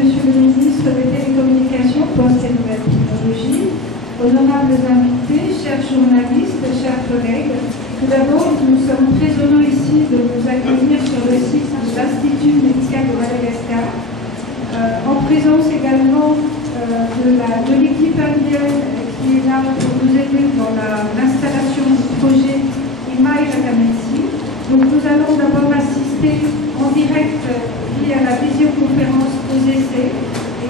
Monsieur le ministre des Télécommunications, Postes et Nouvelles Technologies, honorables invités, chers journalistes, chers collègues, tout d'abord, nous sommes très honorés ici de vous accueillir sur le site de l'Institut médical de Madagascar, en présence également de l'équipe indienne qui est là pour nous aider dans l'installation du projet IMAI Lakametsi. Donc nous allons d'abord assister en direct via la visioconférence aux essais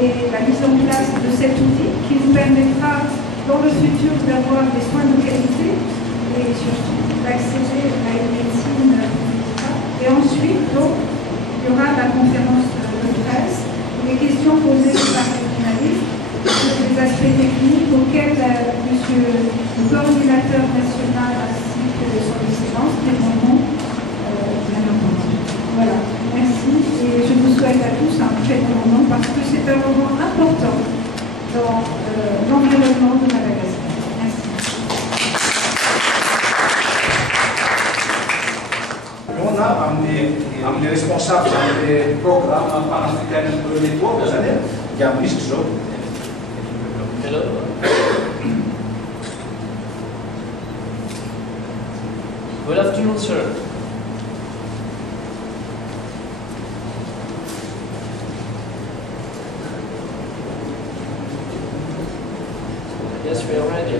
et la mise en place de cet outil qui nous permettra dans le futur d'avoir des soins de qualité et surtout d'accéder à une médecine. Et ensuite, donc, il y aura la conférence de presse, les questions posées par les journalistes sur les aspects techniques auxquels Monsieur le coordinateur national ainsi que son excellence répondront bien entendu. Voilà, merci et je vous souhaite à tous un très bon moment parce que c'est un moment important dans l'environnement de Madagascar. Merci. On a amené responsables des programmes panafricains de network, il y a un risque. Hello. Good afternoon, sir. Yes, we are ready.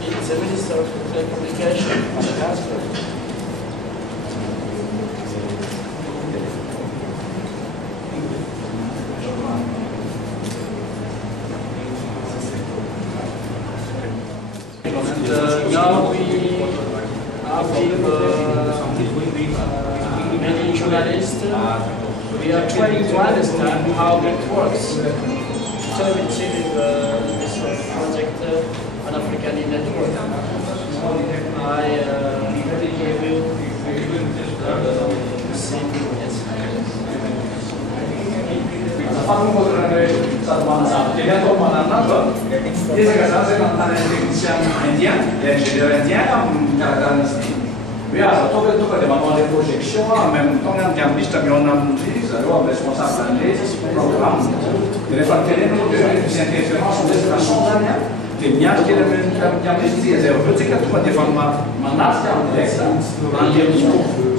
It's the Minister of Telecommunication, Madagascar. Now we have many journalists. We are trying to understand how it works. So we see this project on African Network. I give you Oui, alors, tout le développement des projections, en même temps, il y a un liste de responsable du programme. Il faut que les interférences sont des façons d'année. Les miens qui le disent, c'est que tout le développement menace en direct.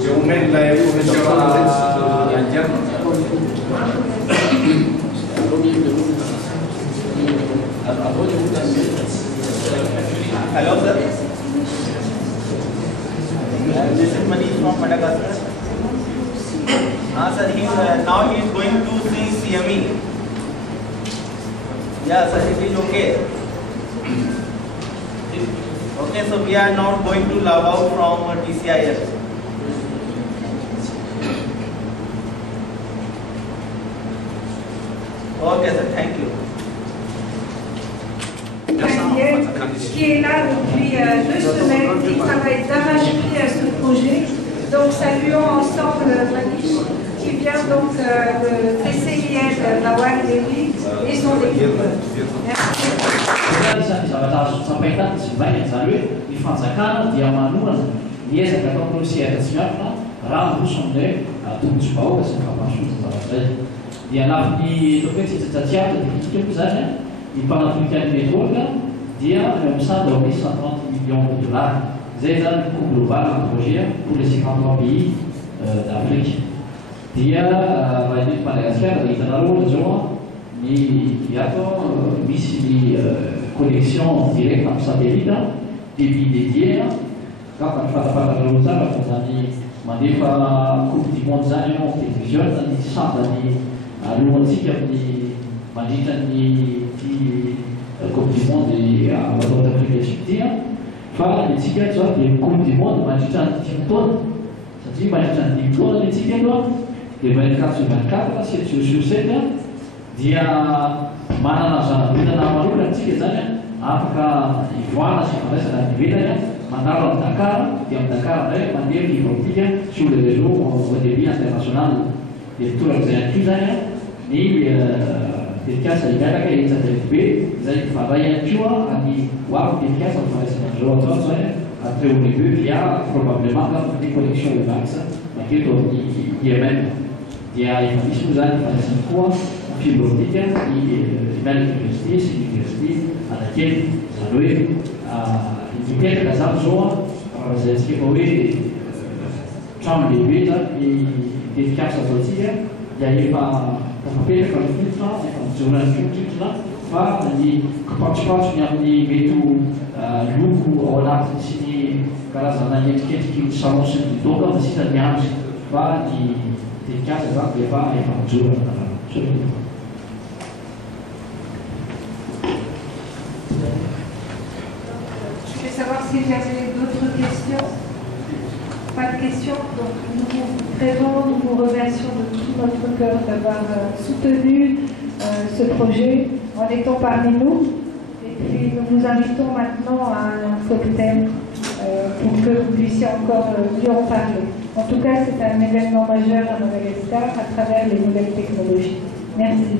Je vous mets la information à l'interne. Hello, sir. This is Manish from Madagascar. Sir, now he is going to see CME. Yeah, sir, it is okay. Okay, so we are now going to log out from TCIS. Okay, sir, thank you. Qui est là depuis 2 semaines, qui travaille d'arrache-pied à ce projet. Donc saluons ensemble Manish qui vient donc de TCIL, la WAC-Delhi et son équipe. Il panafricain network, dia me semble 130 millions de dollars. C'est un coût global un projet pour les 53 pays d'Afrique. Dia va être Madagascar, il y a une zone, il y a une connexion directe en satellite, des pays dédiés. Quand on fait la route, on a dit que la Coupe du Monde en télévision, on a dit que à l'Ouantique, on a dit que Coupe du Monde et à l'Afrique subtile. Fala les tickets soit les Coupe du Monde, on a dit que ça dit, on a dit que les tickets, les 24 sur 24, 7 sur 7, dia mana na les tickets, après, ils voient la vidéo, mandalo à Dakar, qui est Dakar, mandé qui politique sur les réseaux au débit international de tous les inclusants, ni des cas à l'Ibéria qui est à ils ont travaillé à Tchoua, à dit, waouh, des cas à faire un jour, après au début, il y a probablement des connexions de Max, qui est au Yémen. dia efa misy moa zany fandraisany koa fibre optique American University sy University Analakely zany hoe mipetraka zany zao zay atsika efa hoe trano lehibe zany tetikasa zao atsika dia efa mipetraka ny fototra efa mijorona ny fototra fa ny kipatropatrony amin'ny mety loko ao anatiny sy ny karazana endriketriky ny salon sy ny doka masina miandry fa ny tetikasa zany dia efa mijorona Je vais savoir s'il y avait d'autres questions. Pas de questions. Donc nous vous remercions de tout notre cœur d'avoir soutenu ce projet en étant parmi nous. Et puis nous vous invitons maintenant à un cocktail pour que vous puissiez encore mieux en parler. En tout cas, c'est un événement majeur à Madagascar à travers les nouvelles technologies. Merci.